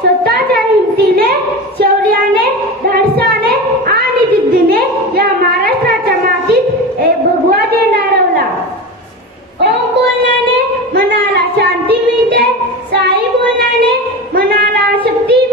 स्वतःच्या हिमतीने, शौर्याने, धाडसाने आणि जिद्दीने या महाराष्ट्राच्या मातीत एक भगवा झेंडा रोवला. ओम बोलण्याने मनाला शांती मिळते, साई बोलण्याने मनाला शक्ती